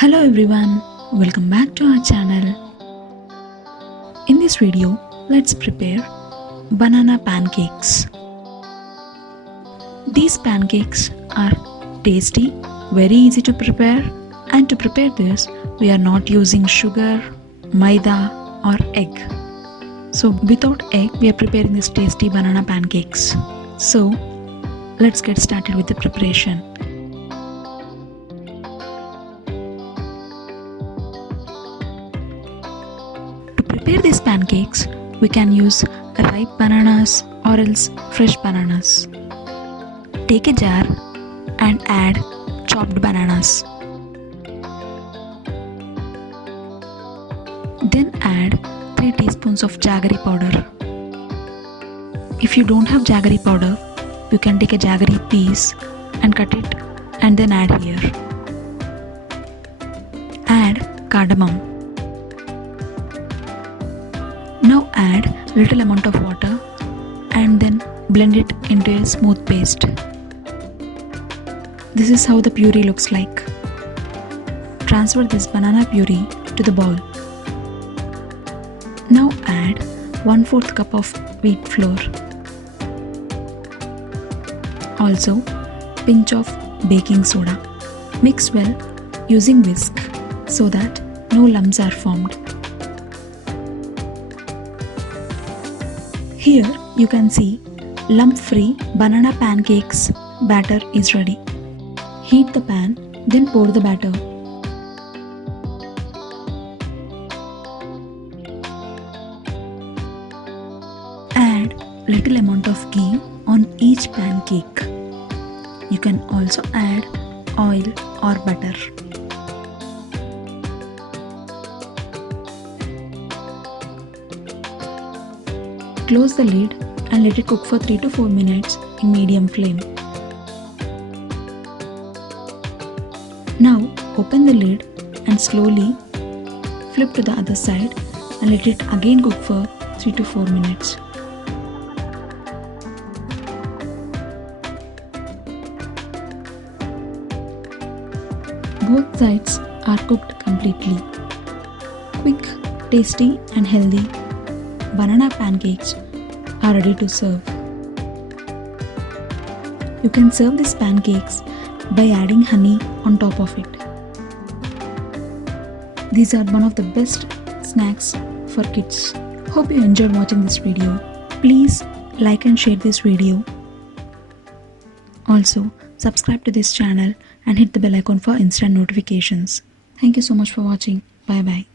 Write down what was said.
Hello everyone, welcome back to our channel. In this video, let's prepare banana pancakes. These pancakes are tasty, very easy to prepare, and to prepare this, we are not using sugar, maida or egg. So without egg, we are preparing this tasty banana pancakes. So let's get started with the preparation. To prepare these pancakes, we can use ripe bananas or else fresh bananas. Take a jar and add chopped bananas. Then add 3 teaspoons of jaggery powder. If you don't have jaggery powder, you can take a jaggery piece and cut it and then add here. Add cardamom. Now add little amount of water and then blend it into a smooth paste. This is how the puree looks like. Transfer this banana puree to the bowl. Now add 1/4 cup of wheat flour. Also pinch of baking soda. Mix well using whisk so that no lumps are formed. Here you can see lump-free banana pancakes batter is ready. Heat the pan, then pour the batter. Add little amount of ghee on each pancake. You can also add oil or butter. Close the lid and let it cook for 3 to 4 minutes in medium flame. Now open the lid and slowly flip to the other side and let it again cook for 3 to 4 minutes. Both sides are cooked completely. Quick, tasty and healthy banana pancakes are ready to serve. You can serve these pancakes by adding honey on top of it. These are one of the best snacks for kids. Hope you enjoyed watching this video. Please like and share this video. Also, subscribe to this channel and hit the bell icon for instant notifications. Thank you so much for watching. Bye bye.